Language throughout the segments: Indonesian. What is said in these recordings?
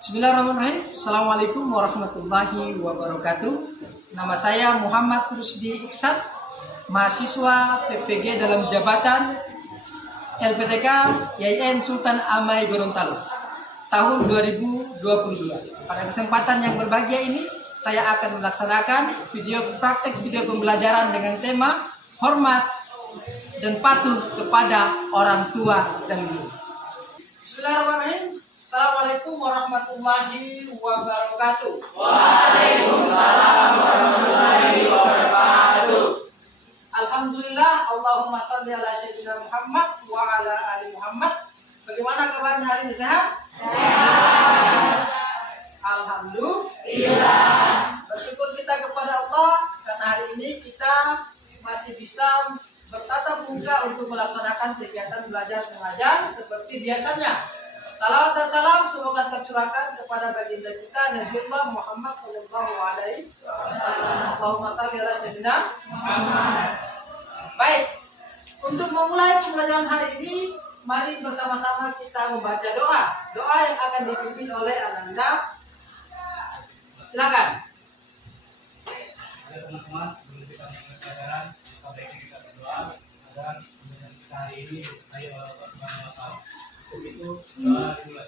Bismillahirrahmanirrahim. Assalamualaikum warahmatullahi wabarakatuh. Nama saya Muhammad Rusdi Iksan, mahasiswa PPG dalam jabatan LPTK YIN Sultan Amai Gorontalo tahun 2022. Pada kesempatan yang berbahagia ini, saya akan melaksanakan praktek video pembelajaran dengan tema hormat dan patuh kepada orang tua dan guru. Bismillahirrahmanirrahim. Assalamualaikum warahmatullahi wabarakatuh. Waalaikumsalam warahmatullahi wabarakatuh. Alhamdulillah, Allahumma shalli ala sayyidina Muhammad wa ala ali Muhammad. Bagaimana kabarnya hari ini, sehat? Sehat. Alhamdulillah. Bersyukur kita kepada Allah karena hari ini kita masih bisa bertatap muka untuk melaksanakan kegiatan belajar mengajar seperti biasanya. Salawat dan salam semoga tercurahkan kepada baginda kita Nabiullah Muhammad sallallahu alaihi wasallam. Allahumma shalli ala sayyidina Muhammad. Baik, untuk memulai pembelajaran hari ini, mari bersama-sama kita membaca doa yang akan dipimpin oleh Ananda. Silakan. Teman-teman, sebelum kita mulai pelajaran, sebaiknya kita berdoa agar pembelajaran kita hari ini diberkahi oleh Allah Subhanahu wa Ta'ala. Untuk itu, doa dimulai.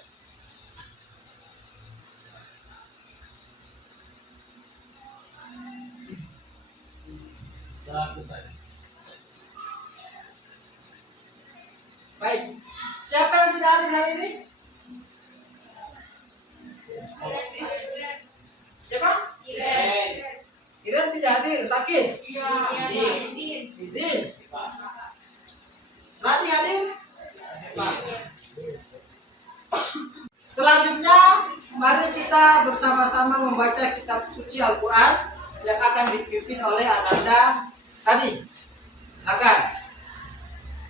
Doa selesai. Baik. Siapa yang tidak hadir hari ini? Siapa? Iren tidak hadir, sakit. Izin. Rani hadir? Selanjutnya, mari kita bersama-sama membaca kitab suci Al-Quran yang akan dipimpin oleh Ananda tadi. Silakan.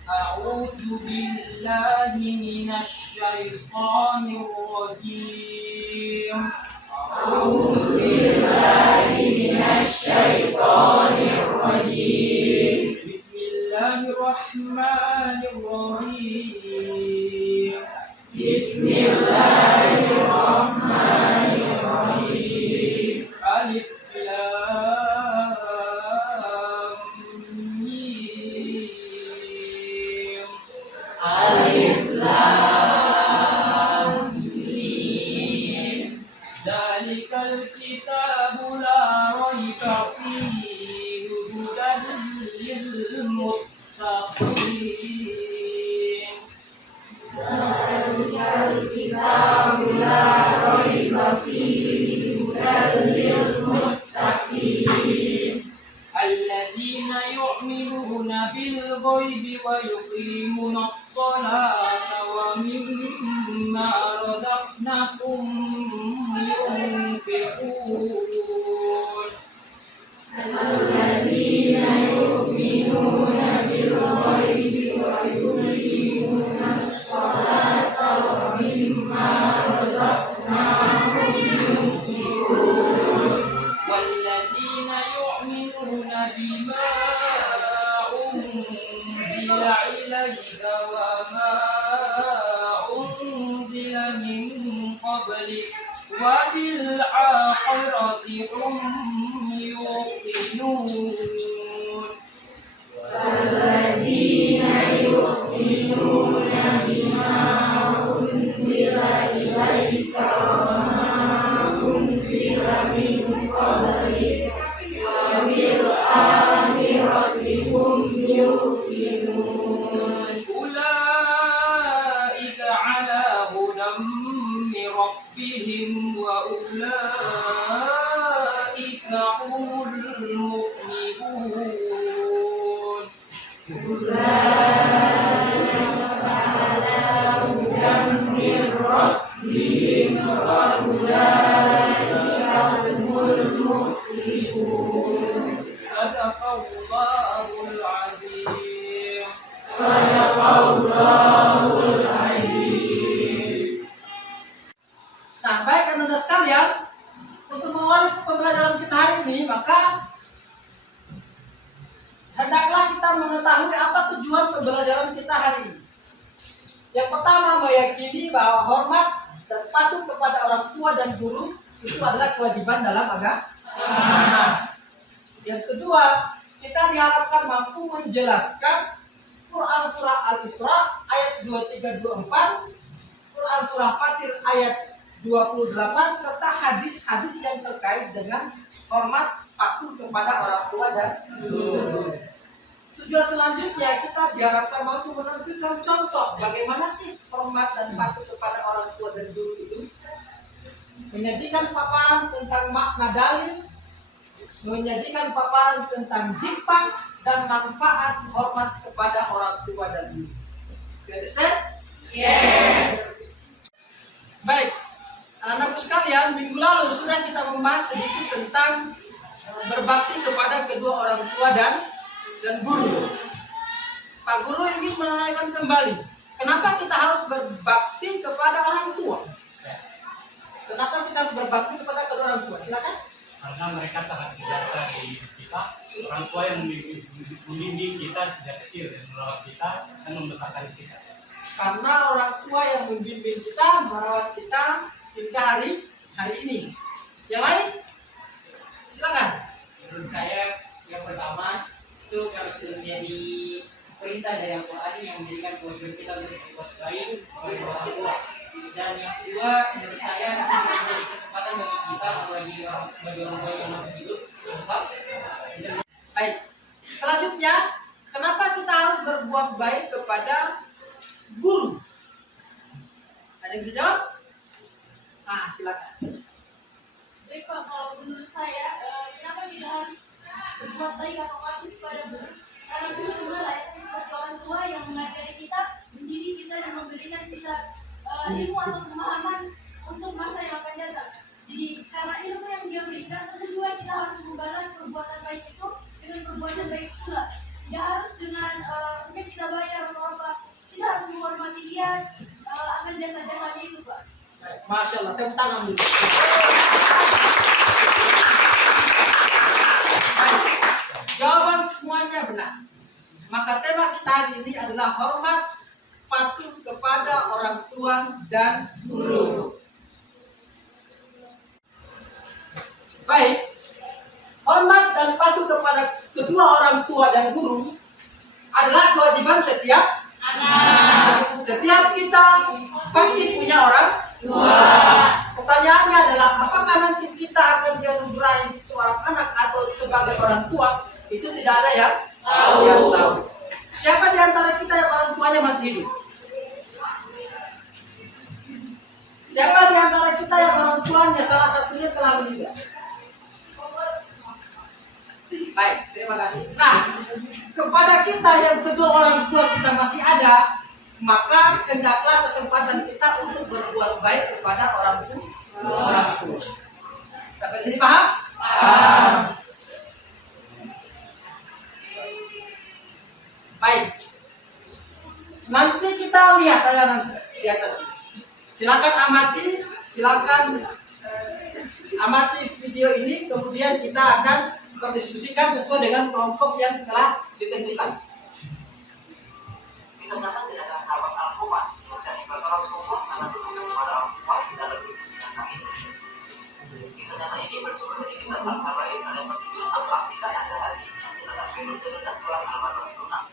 A'udzu billahi minasy syaithanir rajim. A'udzu billahi minasy syaithanir rajim. Bismillahirrahmanirrahim. Bismillahirrahmanirrahim. Alif lam mim. Alif lam mim. Dzalikal kitabu la raiba fihi hudan lil muttaqin. Dzalikal kitabu la raiba fihi hudan lil muttaqin. Allazina yu'minuna bil ghaibi wa yuqimuna as-salata wa mimma razaqnahum yunfiqun. Allazina yu'minuna bil ghaibi wa yuqimuna as-salata wa mimma razaqnahum yunfiqun. Wallazina yu'minuna bima unzila ilayka wa ma unzila min qablik wa bil akhirati hum yuqinun. Wallazina yu'minuna bima unzila ilayka wa ma unzila min qablik wa bil akhirati hum yuqinun. Ulaika ala hudan min rabbihim wa ulaika humul mu'minun. Ulaika ala hudan min rabbihim wa ulaika humul mu'minun. Sadaqallahul azim. Sadaqallahul azim. Nah, baik Ananda sekalian, untuk mengawali pembelajaran kita hari ini, maka hendaklah kita mengetahui apa tujuan pembelajaran kita hari ini. Yang pertama, meyakini bahwa hormat dan patuh kepada orang tua dan guru itu adalah kewajiban dalam agama. Yang kedua, kita diharapkan mampu menjelaskan Quran surah Al-Isra ayat 23-24, Quran surah Fatir ayat 28 serta hadis-hadis yang terkait dengan hormat patuh kepada orang tua dan guru. Tujuan selanjutnya kita diharapkan mampu menunjukkan contoh bagaimana sih hormat dan patuh kepada orang tua dan guru itu. Menyajikan paparan tentang makna dalil, menyajikan paparan tentang hikmah dan manfaat hormat kepada orang tua dan guru. You understand? Yes. Baik, anak-anakku sekalian, minggu lalu sudah kita membahas sedikit tentang berbakti kepada kedua orang tua dan guru. Pak Guru ingin menanyakan kembali, kenapa kita harus berbakti kepada orang tua? Kenapa kita harus berbakti kepada kedua orang tua? Silakan. Karena mereka sangat berjasa di hidup kita, orang tua yang membimbing kita sejak kecil dan merawat kita dan membesarkan kita. Karena orang tua yang membimbing kita, merawat kita hingga hari ini. Yang lain? Silakan. Menurut saya yang pertama itu harus menjadi perintah dari Al-Quran yang menjadikan kewajiban kita untuk berbuat baik kepada orang tua. Dan yang kedua, menurut saya itu menjadi kesempatan bagi kita bagi orang tua yang masih hidup untuk bisa. Baik. Selanjutnya, kenapa kita harus berbuat baik kepada guru? Ada yang bisa jawab? Silakan. Baik Pak, kalau menurut saya, kenapa kita harus berbuat baik atau patuh kepada guru? Karena guru juga layaknya seperti orang tua yang mengajari kita, mendidik kita dan memberikan kita ilmu atau pemahaman untuk masa yang akan datang. Jadi karena ilmu yang dia berikan, tentu juga kita harus membalas perbuatan baik itu dengan perbuatan baik pula. Tidak harus dengan mungkin kita bayar atau apa. Kita harus menghormati dia akan jasa-jasanya itu Pak. Baik, Masya Allah, tepuk tangan dulu. Baik, jawaban semuanya benar. Maka tema kita hari ini adalah hormat patuh kepada orang tua dan guru. Baik, hormat dan patuh kepada kedua orang tua dan guru adalah kewajiban setiap anak. Setiap kita pasti punya orang tua. Pertanyaannya adalah apakah nanti kita akan dianugerahi seorang anak atau sebagai orang tua? Itu tidak ada yang tahu. Siapa di antara kita yang orang tuanya masih hidup? Siapa di antara kita yang orang tuanya salah satunya telah meninggal? Baik, terima kasih. Nah, kepada kita yang kedua orang tua kita masih ada, maka hendaklah kesempatan kita untuk berbuat baik kepada orang tua. Sampai sini paham? Paham. Baik. Nanti kita lihat tayangan di atas. Silakan amati video ini, kemudian kita akan berdiskusikan sesuai dengan kelompok yang telah ditentukan. Disebutkan tidak ada sahabat Al-Quran dan ibadah Rasulullah karena berhubung kepada Allah tidak lebih biasa istri. Kisah ini bersumber dari kitab Al-Kabair ada satu bilang apa kita ada hari yang kita tak berbeda dan telah al-Madah tunang.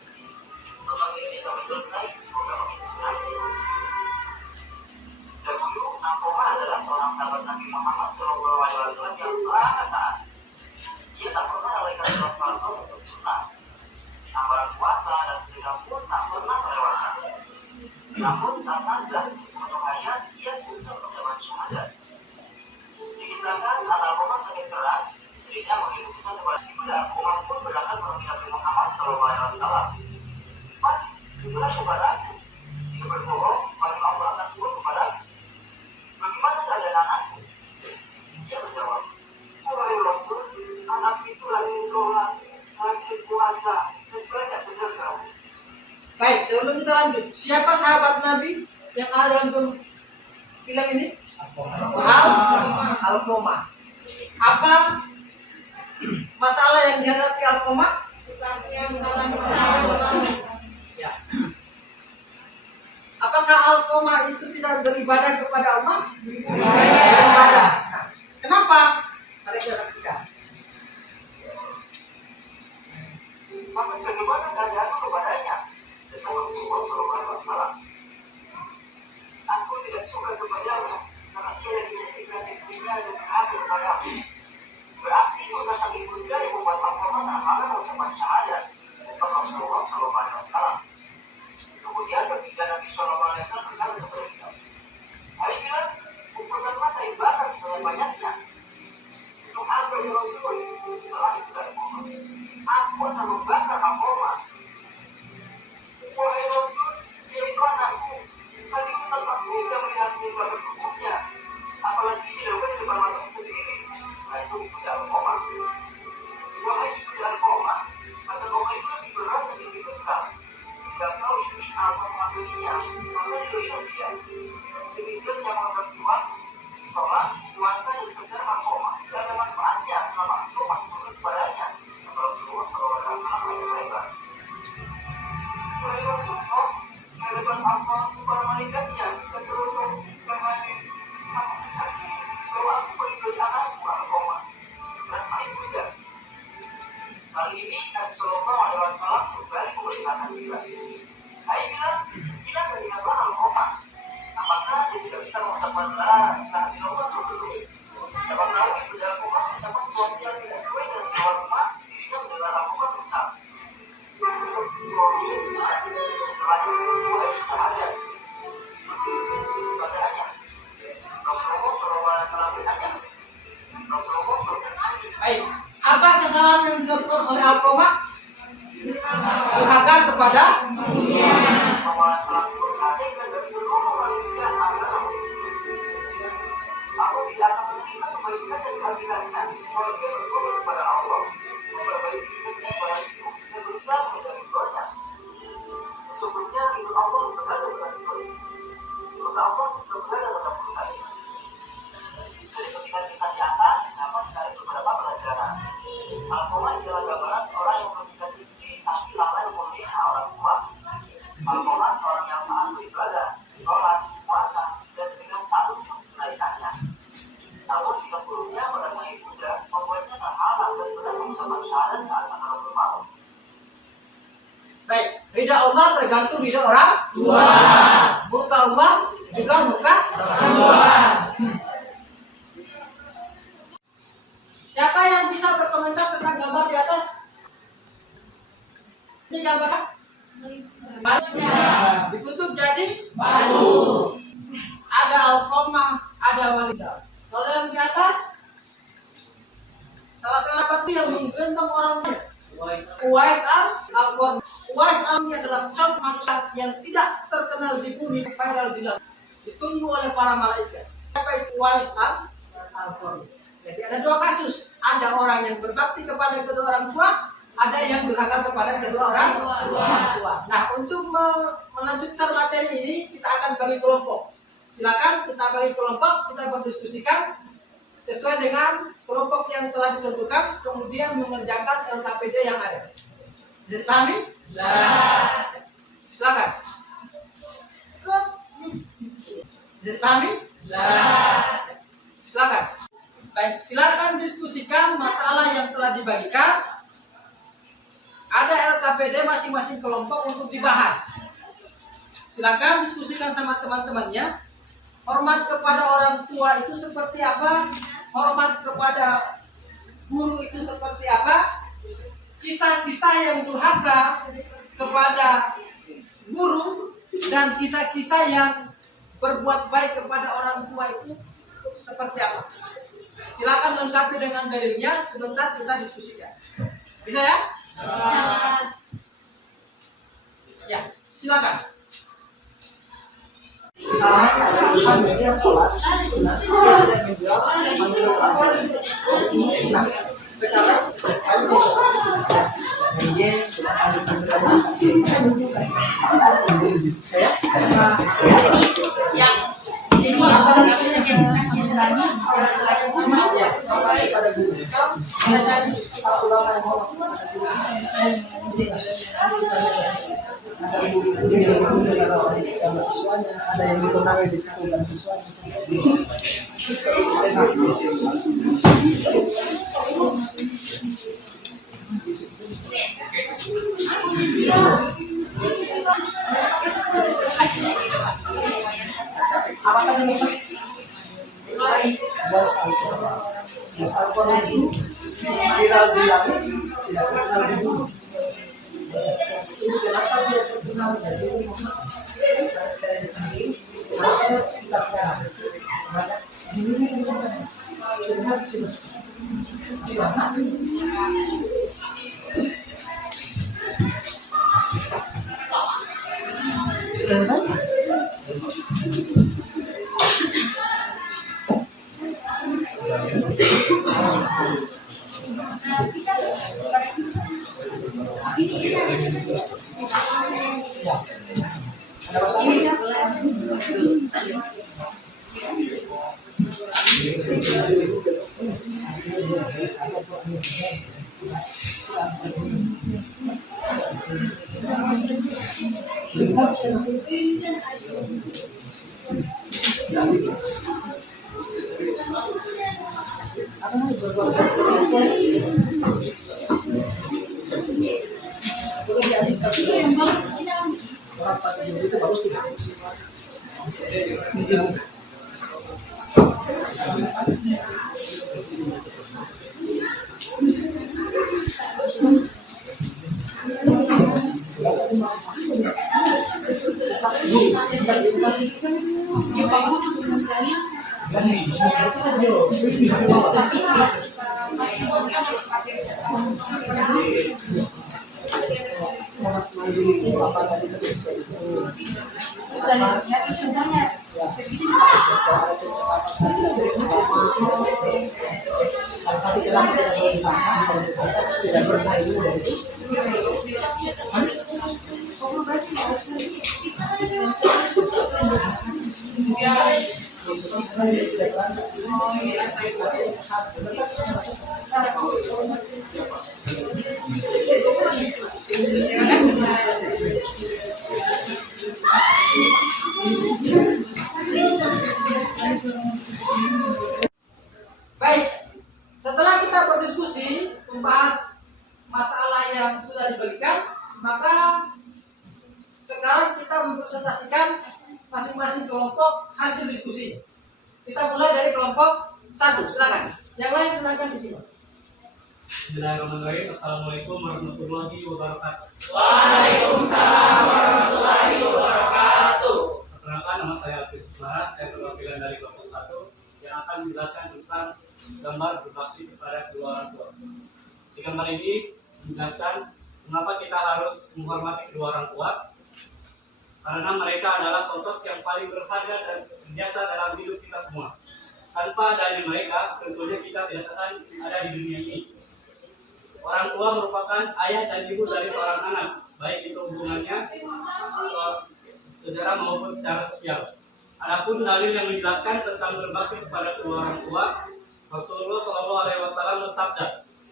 Tentang ini sampai selesai semoga menginspirasi. Dahulu Al-Quran adalah seorang sahabat Nabi Muhammad SAW yang sangat taat. Ia tak pernah lalaikan sholat fardu untuk sunnah. Amalan puasa dan sedekah pun tak pernah melewatkan. Namun saat nazar untuk hayat, ia susah mendapat syahadat. Dikisahkan saat Al-Qamar sakit keras, istrinya mengirim pesan kepada ibunda. Al-Qamar pun berangkat menemui Nabi Muhammad SAW. Pak, itulah kepadaku. Jika berbohong, maka Allah akan turun kepadaku. Bagaimana keadaan anakku? Ia menjawab, wahai Rasul, anak itu lagi sholat, rajin puasa, dan banyak sedekah. Baik, sebelum kita lanjut, siapa sahabat Nabi yang ada dalam film ini? Al-Qamar. Apa masalah yang dihadapi Al-Qamar? Ya. Apa Apakah Alqamah itu tidak beribadah kepada Allah? Beribadah. Nah, kenapa? Mari kita saksikan. Maka sebagaimana keadaanku kepadanya, kata Rasulullah SAW, aku tidak suka kepadamu karena dia lagi menjadikan istrinya dan berhati kepadamu. Berarti itu rasa ibunda yang membuat Alqamah terhalang ucapan syahadat. Kata Rasulullah SAW. Kemudian ketika Nabi SAW berkata kepada kita, "Hai Bilal, kumpulkanlah kain bakar sebanyak-banyaknya. Untuk apa ya Rasul? Setelah itu dari Muhammad, aku akan membakar Alqamah. Wahai Rasul, dia itu anakku. Tadi Ustaz aku tidak melihat dia bertubuhnya. Apalagi dilakukan di depan mataku sendiri. Nah itu tidak Alqamah. Wahai tidak Alqamah, kata Alqamah itu lebih berat dan lebih besar. Jika kau ingin aku mengambilinya, maka diberikan dia. Demikian yang memperjuang sholat, puasa, dan segala Alqamah. Dan ada manfaatnya selama itu masih menurut kepadanya. Rasulullah SAW berkata, "Wahai Rasulullah, di hadapan Allah para malaikatnya ke seluruh kaum muslimin hadir. Aku bersaksi bahwa aku beribadah anakku Alqamah dan sang ibunda." Kali ini Nabi SAW kembali memerintahkan Bilal. "Hai Bilal, Bilal beribadah Alqamah. Apakah dia tidak bisa mengucapkan la ilaha illallah atau belum? Sebab tahu ibadah Alqamah mengucapkan sesuatu yang tidak sesuai dengan keluar rumah. Adalah Alqamah ucap. Selain itu harus ada pertanyaannya. Rasulullah SAW bertanya. Baik, apa kesalahan yang dilakukan oleh Alqamah? Durhaka kepada Rasulullah SAW berkata kepada seluruh manusia adalah aku tidak akan menerima kebaikan dan keadilannya kalau dia bertobat kepada Allah, memperbaiki sikapnya kepada itu dan berusaha menghindari doanya. Sesungguhnya itu Allah berada pada itu. Maka Allah berada pada perusahaan. Dari kutipan kisah di atas dapat ditarik beberapa pelajaran. Alqamah adalah gambaran seorang yang memiliki istri tapi lalai memelihara orang tua. Alqamah seorang yang taat beribadah, sholat, puasa, dan sedang takut menunaikannya. Namun sikap buruknya pada sang ibunda membuatnya terhalang dari benar mengucapkan syahadat saat sakaratul maut. baik, ridha Allah tergantung ridha orang tua. Murka Allah juga murka orang tua. Siapa yang bisa berkomentar tentang gambar di atas? Ini gambar apa? Dikutuk jadi batu. Ada Alqamah, ada Walida. Kalau yang di atas, salah satu yang menggendong orangnya. Uwais al-Qarni. Uwais al-Qarni adalah contoh manusia yang tidak terkenal di bumi, viral di langit, ditunggu oleh para malaikat. Siapa itu Uwais al-Qarni? Jadi ada dua kasus. Ada orang yang berbakti kepada kedua orang tua, ada yang durhaka kepada kedua orang tua. Nah, untuk melanjutkan materi ini, kita akan bagi kelompok. Silakan kita bagi kelompok, kita berdiskusikan sesuai dengan kelompok yang telah ditentukan, kemudian mengerjakan LKPD yang ada. Jadi pahami? Silakan. Jadi pahami? Silakan. Baik, silakan diskusikan masalah yang telah dibagikan. Ada LKPD masing-masing kelompok untuk dibahas. Silakan diskusikan sama teman-temannya. Hormat kepada orang tua itu seperti apa? Hormat kepada guru itu seperti apa? Kisah-kisah yang durhaka kepada guru dan kisah-kisah yang berbuat baik kepada orang tua itu seperti apa? Silakan lengkapi dengan dalilnya. Sebentar kita diskusikan. Bisa ya? Ya, silakan. ada yang dikenal di dan siswanya. Apa tadi Mas? Mas Al-Quran itu viral di langit, tidak terkenal di bumi. Ini kenapa dia terkenal dari saya sendiri? Makanya kita sekarang banyak ini terlihat sih. Baik, setelah kita berdiskusi membahas masalah yang sudah diberikan, maka sekarang kita mempresentasikan masing-masing kelompok hasil diskusi. Kita mulai dari kelompok 1, silakan. Yang lain silakan di sini. Bismillahirrahmanirrahim. Assalamualaikum warahmatullahi wabarakatuh. Waalaikumsalam warahmatullahi wabarakatuh. Perkenalkan, nama saya Alfis Baras. Saya perwakilan dari kelompok 1 yang akan menjelaskan tentang gambar berbakti kepada kedua orang tua. Di gambar ini menjelaskan mengapa kita harus menghormati kedua orang tua, karena mereka adalah sosok yang paling berharga dan berjasa dalam hidup kita semua. Tanpa adanya mereka, tentunya kita tidak akan ada di dunia ini. Orang tua merupakan ayah dan ibu dari seorang anak, baik itu hubungannya saudara maupun secara sosial. Adapun dalil yang menjelaskan tentang berbakti kepada kedua orang tua, Rasulullah SAW bersabda,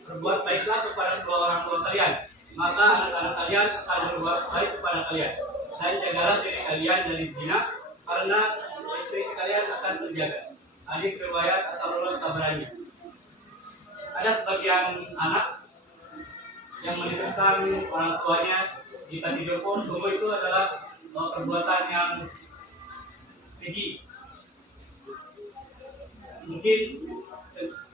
berbuat baiklah kepada kedua orang tua kalian, maka anak-anak kalian akan berbuat baik kepada kalian. Dan jagalah diri kalian dari zina, karena istri kalian akan terjaga. Hadis riwayat At-Tabrani. Ada sebagian anak yang menitipkan orang tuanya di tempat tidur pun, sungguh itu adalah perbuatan yang keji. Mungkin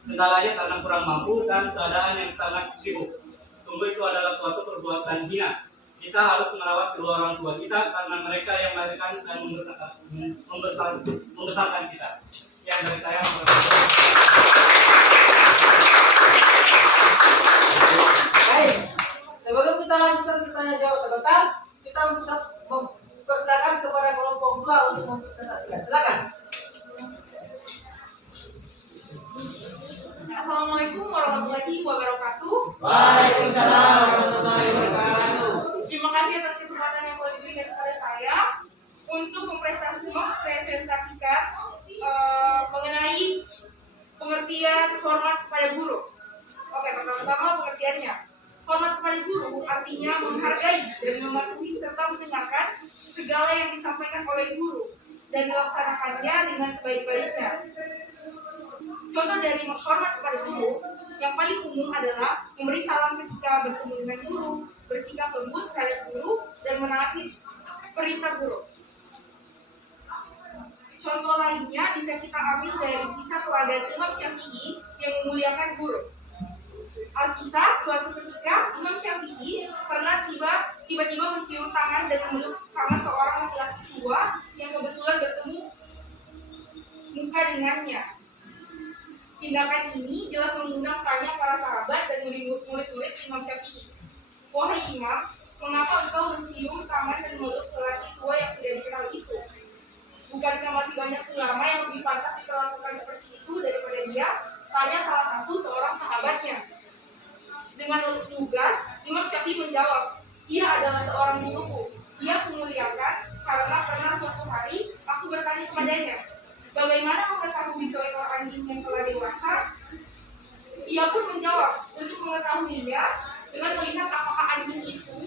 kendalanya karena kurang mampu dan keadaan yang sangat sibuk. Sungguh itu adalah suatu perbuatan hina. Kita harus merawat kedua orang tua kita karena mereka yang melahirkan dan membesarkan kita. Yang dari saya. Baik, sebelum kita lanjutkan bertanya jawab sebentar, kita mempersilakan kepada kelompok 2 untuk mempresentasikan. Silakan. Assalamualaikum warahmatullahi wabarakatuh. Waalaikumsalam warahmatullahi wabarakatuh. Terima kasih atas kesempatan yang telah diberikan kepada saya untuk mempresentasikan mengenai pengertian hormat kepada guru. Oke, pertama-tama pengertiannya. Hormat kepada guru artinya menghargai dan mematuhi serta mendengarkan segala yang disampaikan oleh guru dan melaksanakannya dengan sebaik-baiknya. Contoh dari menghormat kepada guru yang paling umum adalah memberi salam ketika bertemu dengan guru, bersikap lembut terhadap guru, dan menaati perintah guru. Contoh lainnya bisa kita ambil dari kisah teladan Imam Syafi'i yang memuliakan guru. Alkisah, suatu ketika Imam Syafi'i pernah tiba-tiba mencium tangan dan memeluk tangan seorang laki-laki tua yang kebetulan bertemu muka dengannya. Tindakan ini jelas mengundang tanya para sahabat dan murid-murid Imam Syafi'i. Wahai Imam, mengapa engkau mencium tangan dan memeluk lelaki tua yang tidak dikenal itu? Bukankah masih banyak ulama yang lebih pantas diperlakukan seperti itu daripada dia? Tanya salah satu seorang sahabatnya. Dengan lugas, Imam Syafi'i menjawab, ia adalah seorang guruku. Ia kumuliakan karena pernah suatu hari aku bertanya kepadanya, bagaimana mengetahui seekor anjing yang telah dewasa? Ia pun menjawab, untuk mengetahuinya dengan melihat apakah anjing itu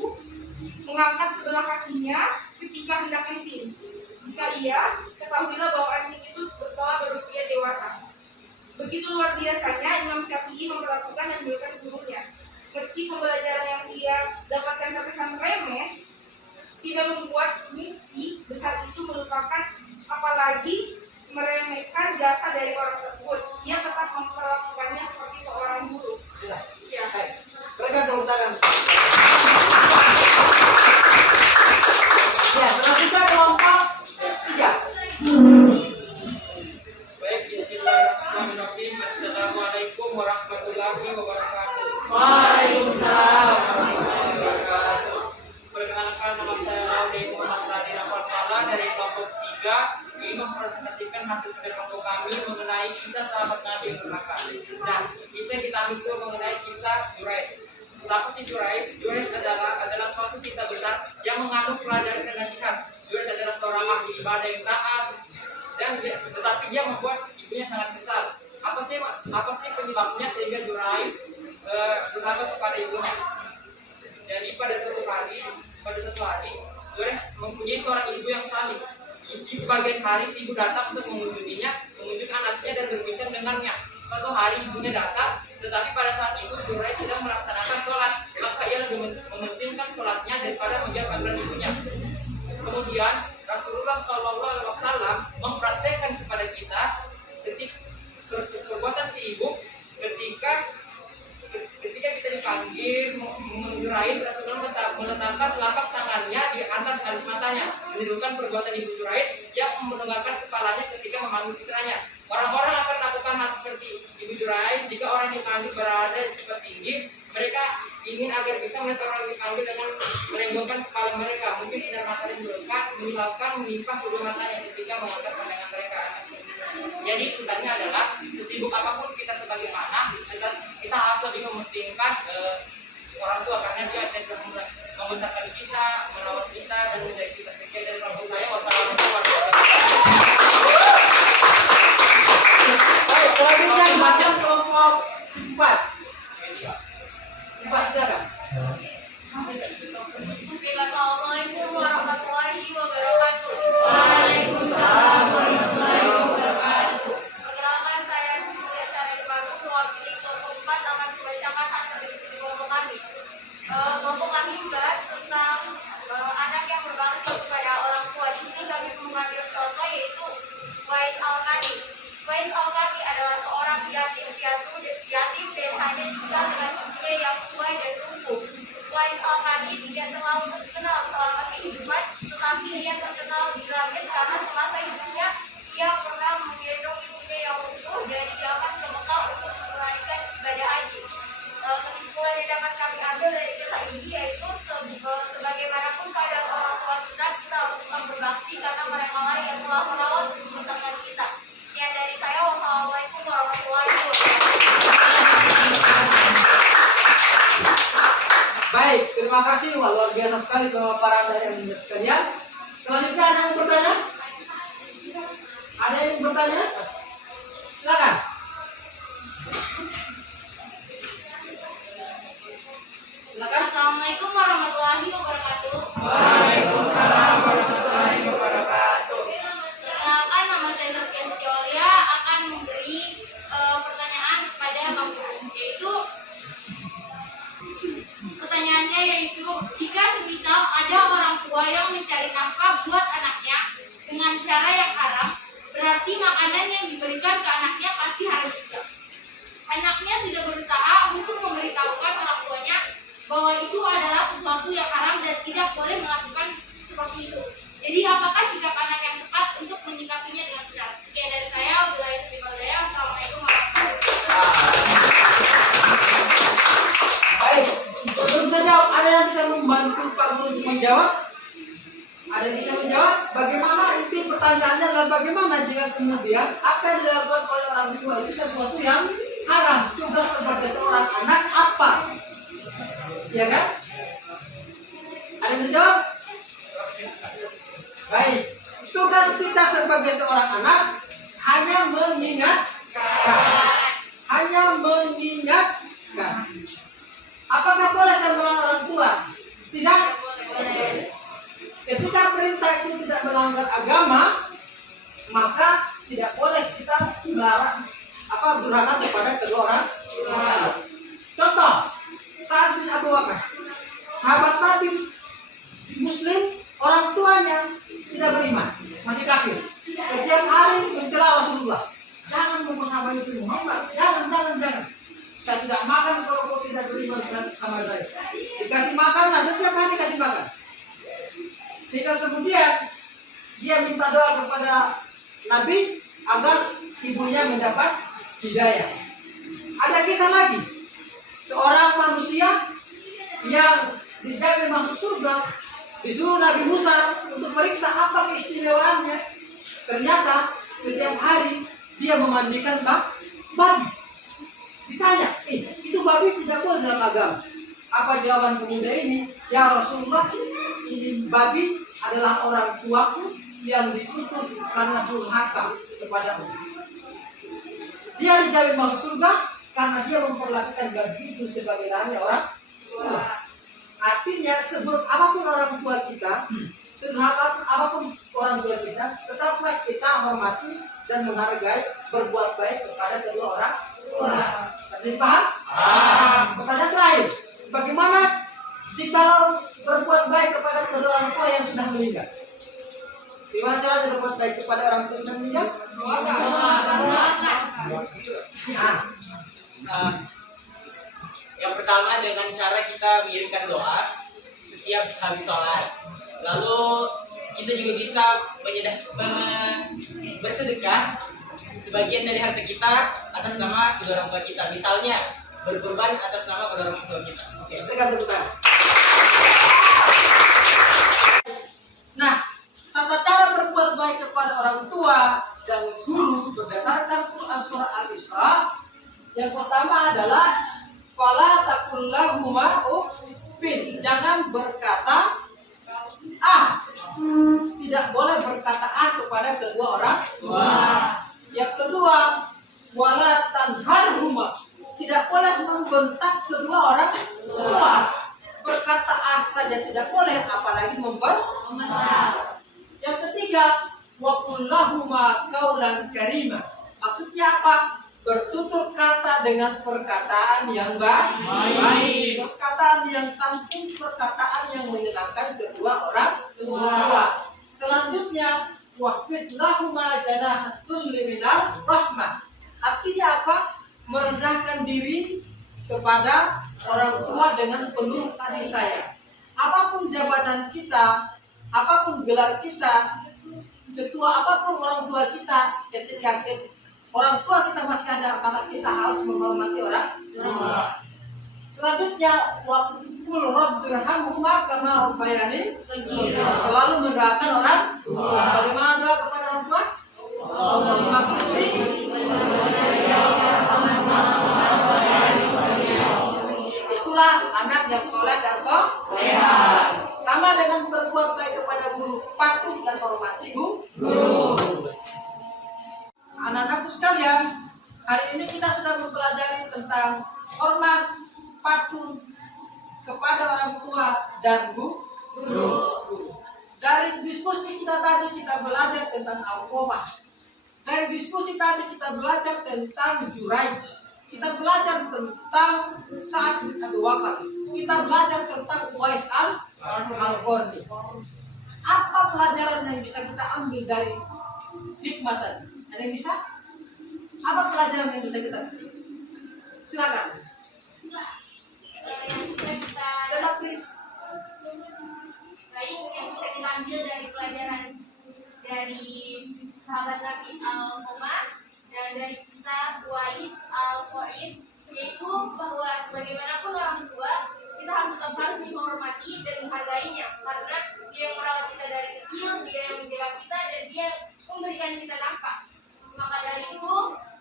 mengangkat sebelah kakinya ketika hendak kencing. Jika iya, ketahuilah bahwa anjing itu telah berusia dewasa. Begitu luar biasanya Imam Syafi'i memperlakukan dan menjadikan gurunya. Meski pembelajaran yang dia dapatkan terkesan remeh, tidak membuat mufti besar itu melupakan apalagi meremehkan jasa dari orang tersebut. Ia tetap memperlakukannya seperti seorang guru. Ya. Baik. Mereka tepuk tangan. Ya, selanjutnya kelompok 3. Baik, bismillahirrahmanirrahim. Assalamualaikum warahmatullahi wabarakatuh. Waalaikumsalam warahmatullahi wabarakatuh. Perkenalkan, nama saya Laudi Muhammad Radina Farsala dari kelompok 3. Ini mempresentasikan hasil dari kelompok kami mengenai kisah sahabat Nabi yang neraka. Nah, kisah kita ambil mengenai kisah Juraij. Siapa si Juraij? Juraij adalah suatu kisah besar yang mengandung pelajaran dan nasihat. Juraij adalah seorang ahli ibadah yang taat, tetapi dia membuat ibunya sangat kesal. Apa sih penyebabnya sehingga Juraij durhaka kepada ibunya? Jadi pada suatu hari Juraij mempunyai seorang ibu yang saleh. Di sebagian hari si ibu datang untuk mengunjungi anaknya dan berbincang dengannya. Suatu hari ibunya datang, tetapi pada saat itu Juraij sedang melaksanakan sholat, maka ia lebih mementingkan sholatnya daripada menjawab panggilan ibunya. Kemudian Rasulullah SAW mempraktekkan kepada kita perbuatan si ibu ketika kita dipanggil Juraij. Rasulullah meletakkan telapak tangannya di atas alis matanya, menunjukkan perbuatan ibu Juraij yang mendengarkan kepalanya ketika memanggil putranya. Orang-orang akan melakukan hal seperti ibu Juraij jika orang yang dipanggil berada di tempat tinggi. Mereka ingin agar bisa melihat orang yang dipanggil dengan menengokkan kepala mereka. Mungkin sinar matahari berlekat, menyilaukan, menimpa kedua matanya ketika mengangkat pandangan mereka. Jadi pesannya adalah sesibuk apapun kita sebagai anak, kita harus lebih mementingkan orang tua karena dia akan membesarkan kita, merawat kita, dan menjadi kita. Sekian dari kelompok saya. Wassalamualaikum warahmatullahi wabarakatuh. Baik, selanjutnya dibacakan kelompok 4. 4 silakan. Assalamualaikum warahmatullahi wabarakatuh. Waalaikumsalam warahmatullahi wabarakatuh. Perkenalkan, saya Siti Syarif Baru, mewakili kelompok 4 akan membacakan hasil diskusi kelompok kami. Kelompok kami membahas tentang anak yang berbakti kepada orang tua. Di sini kami mengambil contoh yaitu Wais Al-Qadi. Wais Al-Qadi adalah seorang yatim desanya juga dengan ibunya yang tua dan lumpuh. Wais Al-Qadi tidak terlalu terkenal selama kehidupan, tetapi ia terkenal di langit karena semasa hidupnya ia pernah menggendong ibunya yang lumpuh dari Yaman ke Mekah untuk menunaikan ibadah haji. Kesimpulan yang dapat kami ambil dari kisah ini yaitu sebagaimanapun keadaan orang tua kita harus tetap berbakti karena mereka lah yang telah merawat dan membesarkan kita. Sekian dari saya. Wassalamualaikum warahmatullahi wabarakatuh. Baik, terima kasih. Wah, luar biasa sekali pemaparan dari anda sekalian. Selanjutnya ada yang bertanya? Ada yang bertanya? Silakan. menjawab? Ada yang bisa menjawab? Bagaimana inti pertanyaannya adalah bagaimana jika kemudian apa yang dilakukan oleh orang tua itu sesuatu yang haram? Tugas sebagai seorang anak apa? Ya kan? Ada yang menjawab? Baik. Tugas kita sebagai seorang anak hanya mengingatkan. Hanya mengingatkan. Apakah boleh saya melarang orang tua? Tidak. Ketika perintah itu tidak melanggar agama, maka tidak boleh kita melarang durhaka kepada kedua orang tua. Contoh, saat bin Abu Bakar, sahabat Nabi Muslim, orang tuanya tidak beriman, masih kafir. Setiap hari mencela Rasulullah. Jangan mempersahabati itu Muhammad. Jangan. Saya tidak makan kalau kau tidak beriman sama saya. Dikasih makan, setiap hari dikasih makan. Jika kemudian dia minta doa kepada Nabi agar ibunya mendapat hidayah. Ada kisah lagi, seorang manusia yang dijamin masuk surga disuruh Nabi Musa untuk periksa apa keistimewaannya. Ternyata setiap hari dia memandikan babi. Ditanya, itu babi tidak boleh dalam agama. Apa jawaban pemuda ini? Ya Rasulullah, ini babi adalah orang tuaku yang ditutup karena durhaka kepada Allah. Dia dijamin masuk surga karena dia memperlakukan babi itu sebagai lahannya orang tua. Artinya sebelum apapun orang tua kita, sederhana apapun orang tua kita, tetaplah kita hormati dan menghargai, berbuat baik kepada kedua orang tua. Jadi paham? Pertanyaan terakhir, bagaimana jika berbuat baik kepada kedua orang tua yang sudah meninggal? Gimana cara berbuat baik kepada orang tua yang sudah meninggal? Yang pertama dengan cara kita mengirimkan doa setiap habis sholat. Lalu kita juga bisa bersedekah sebagian dari harta kita atas nama kedua orang tua kita. Misalnya berkorban atas nama kedua orang tua kita. Oke, tekan tepuk tangan. Nah, tata cara berbuat baik kepada orang tua dan guru berdasarkan Quran surah Al-Isra. Yang pertama adalah fala taqul lahuma uffin. Jangan berkata tidak boleh berkata kepada kedua orang tua. Yang kedua, wala tanharhuma. Tidak boleh membentak kedua orang tua. Berkata saja tidak boleh, apalagi membentak. Yang ketiga, wa qul lahuma qaulan karima. Maksudnya apa? Bertutur kata dengan perkataan yang baik, perkataan yang santun, perkataan yang menyenangkan kedua orang tua. Selanjutnya, wahfid lahuma janahatul liminal rahmah. Artinya apa? Merendahkan diri kepada orang tua dengan penuh kasih sayang. Apapun jabatan kita, apapun gelar kita, setua apapun orang tua kita, ketika orang tua kita masih ada, maka kita harus menghormati orang tua. Selanjutnya, waqul rabbirhamhuma kama rabbayani shaghira. Selalu mendoakan orang tua. Bagaimana doa kepada orang tua? Allahumma itulah anak yang soleh dan soleha. Sama dengan berbuat baik kepada guru, patuh dan hormati guru. Anak-anakku sekalian, hari ini kita sedang mempelajari tentang hormat, patuh kepada orang tua dan guru. Dari diskusi kita tadi kita belajar tentang Alqamah. Dari diskusi tadi kita belajar tentang Juraij. Kita belajar tentang Sa'ad bin Abi Waqqas. Kita belajar tentang Uwais al-Qarni. Apa pelajaran yang bisa kita ambil dari hikmah tadi? Ada yang bisa? Apa pelajaran yang bisa kita ambil? Silakan. Stand up please. Baik, yang bisa kita ambil dari pelajaran dari sahabat Nabi Al-Qamah dan dari kisah Uwais al-Qarni, yaitu bahwa bagaimanapun orang tua, kita kita tetap harus menghormati dan menghargainya karena dia yang merawat kita dari kecil, dia yang menjaga kita, dan dia yang memberikan kita nafkah. Maka dari itu,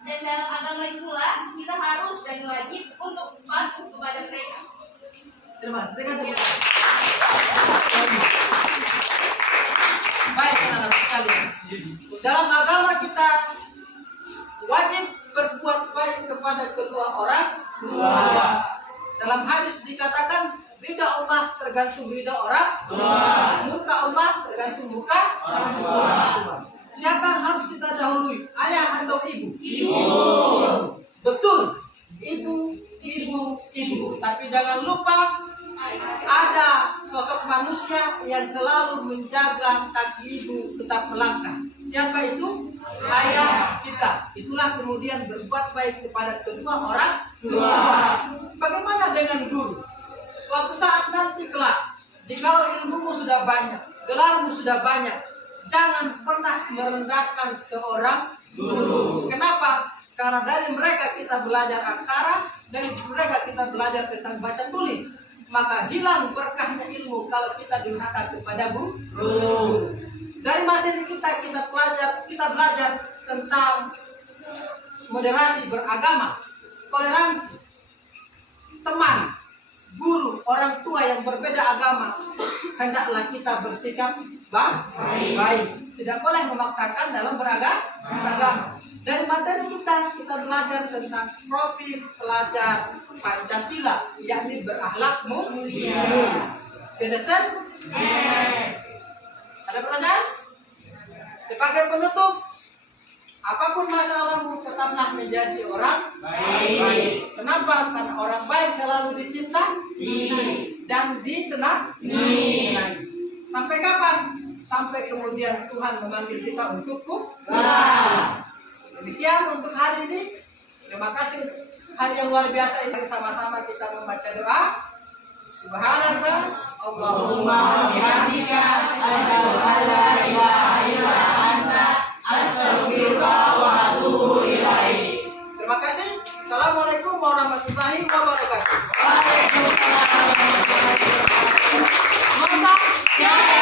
dan dalam agama itulah kita harus dan wajib untuk patuh kepada mereka. Terima kasih. Baik anak-anak sekalian, dalam agama kita wajib berbuat baik kepada kedua orang tua. Dalam hadis dikatakan ridha Allah tergantung ridha orang tua, murka Allah tergantung murka orang tua. Siapa yang harus kita dahului, ayah atau ibu? Ibu. Betul, ibu. Tapi jangan lupa ada sosok manusia yang selalu menjaga kaki ibu tetap melangkah. Siapa itu? Ayah kita. Itulah kemudian berbuat baik kepada kedua orang tua. Bagaimana dengan guru? Suatu saat nanti kelak, jikalau ilmumu sudah banyak, gelarmu sudah banyak, jangan pernah merendahkan seorang guru. Kenapa? Karena dari mereka kita belajar aksara, dari mereka kita belajar tentang baca tulis. Maka hilang berkahnya ilmu kalau kita durhaka kepada guru. Dari materi kita belajar tentang moderasi beragama, toleransi, teman, guru, orang tua yang berbeda agama, hendaklah kita bersikap baik. Tidak boleh memaksakan dalam beragama. Dari materi kita belajar tentang profil pelajar Pancasila, yakni berakhlak mulia. Understand? Yes. Ada pertanyaan? Sebagai penutup, apapun masalahmu tetaplah menjadi orang baik. Kenapa? Karena orang baik selalu dicintai dan disenangi. Sampai kapan? Sampai kemudian Tuhan memanggil kita untuk pulang. Demikian untuk hari ini. Terima kasih untuk hari yang luar biasa ini. Sama-sama kita membaca doa. Subhanaka Allahumma bihamdika asyhadu an la ilaha illa anta astaghfiruka wa atubu ilaik. Terima kasih. Assalamualaikum warahmatullahi wabarakatuh. Waalaikumsalam warahmatullahi wabarakatuh.